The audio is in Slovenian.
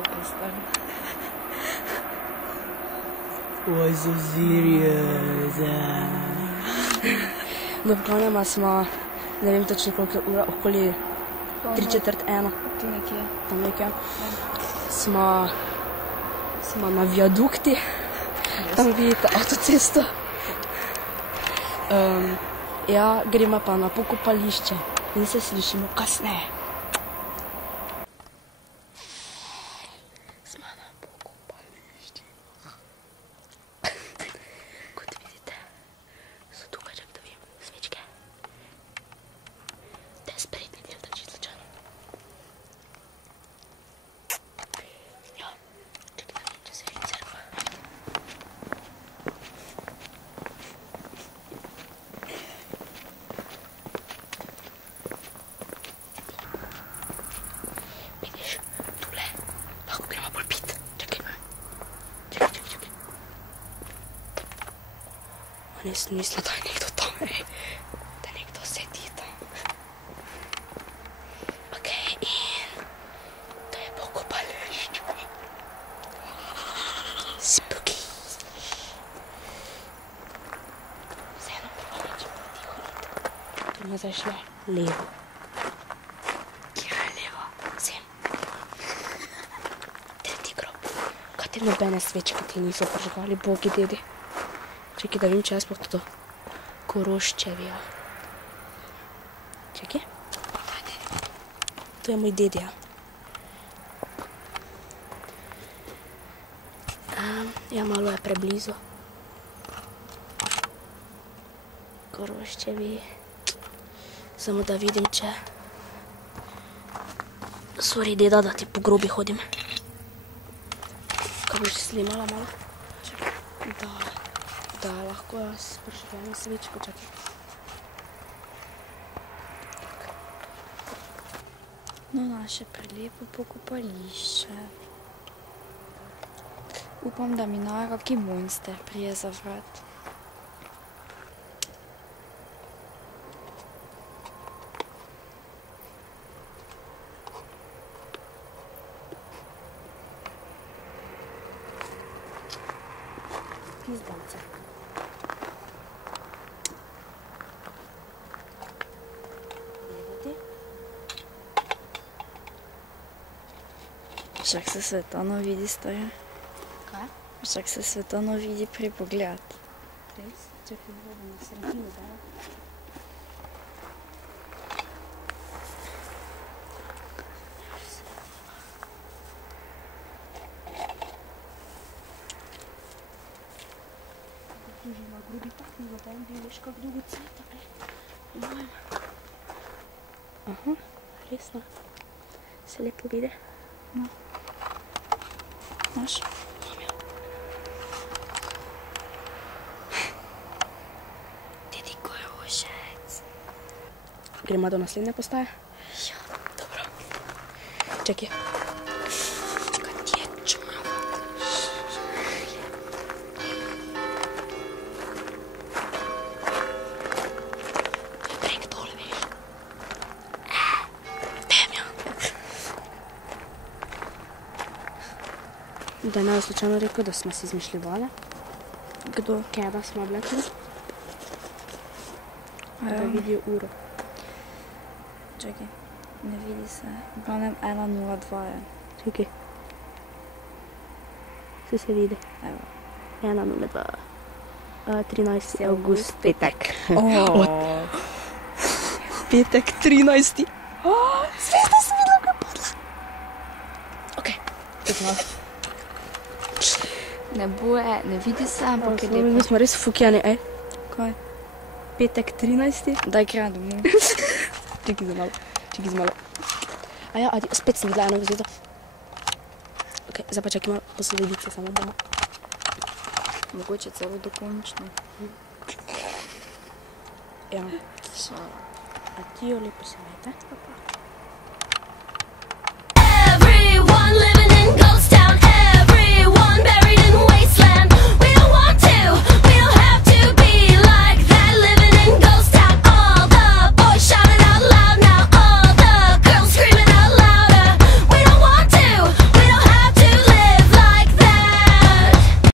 pokoj, stari. Why so serious? No, v glavnem smo, ne vem točno koliko je ura, okoli 3:45. Tu nekje. Tam nekje. Smo na viadukti. Tam vidite avtocesto. Ja, gremo pa na pokopališče in se slišimo kasneje. Smo na pokopališču. Kot vidite, so tukaj, čak da vidim, svečke. To je sprednji del, drži slučajno. Ja, čak da vidim, če se vidi crkva. Vidiš, tule, lahko gremo bolj pit. Čakaj. Nisem mislil, da je nekdo tam, da nekdo sedi tam. Okej, in to je pokopališče. Spooky. Vseeno probamo, če bo tiho iti. Bomo zdaj šli levo. Kje je levo? Sem. Tretji grob. Kaj te nobene svečke ti niso prižgali, bogi dedi? Čekaj, da vim, če jaz sploh to Koroščevija. Čekaj. To je moj dedja. Ja, malo je preblizu. Koroščevi. Samo da vidim, če... Sorry, deda, da ti po grobi hodim. Kaj boš slimala malo? Da, lahko jaz prižgem svečko, čakaj. No, naše prelepo pokopališče. Upam, da mi kaki monster prije za vrat. Pizdance. Však se Svetano vidi, stari. Kaj? Však se Svetano vidi pri pogled. Res? Čekaj, vodo na sredini, da? Tu živa grobi taknega, tam vidiš, kak dolgo cveta, Aha, resno. Se lepo vidi. No. Znaš? Dedi Korošec. Gremo do naslednje postaje? Ja. Dobro. Čekaj. Kaj ti je čumavo? Prek dole, vidiš? Temja. Da ne je slučajno rekel, da smo si izmišljivali. Kdo? Keda smo oblekli. Da Ja. vidijo uro. Čakaj, ne vidi se. V glavnem 1:02 je. Čekaj. Vse se vidi. Evo. 1:02. 13. avgust, petek. Petek, 13. Zvezda se videla, ko je padla. Okej, to smo. Nebo je, ne vidi se, ampak je Mi lepo. smo res fukjani, Kaj? Petek, 13. Daj grem domov. Čekaj za malo. A ja, spet sem videla eno zvezdo. Okej, zdaj pa čakaj malo posledice samo bomo. Mogoče celo dokončno. Ja. Adijo, lepo se imejte.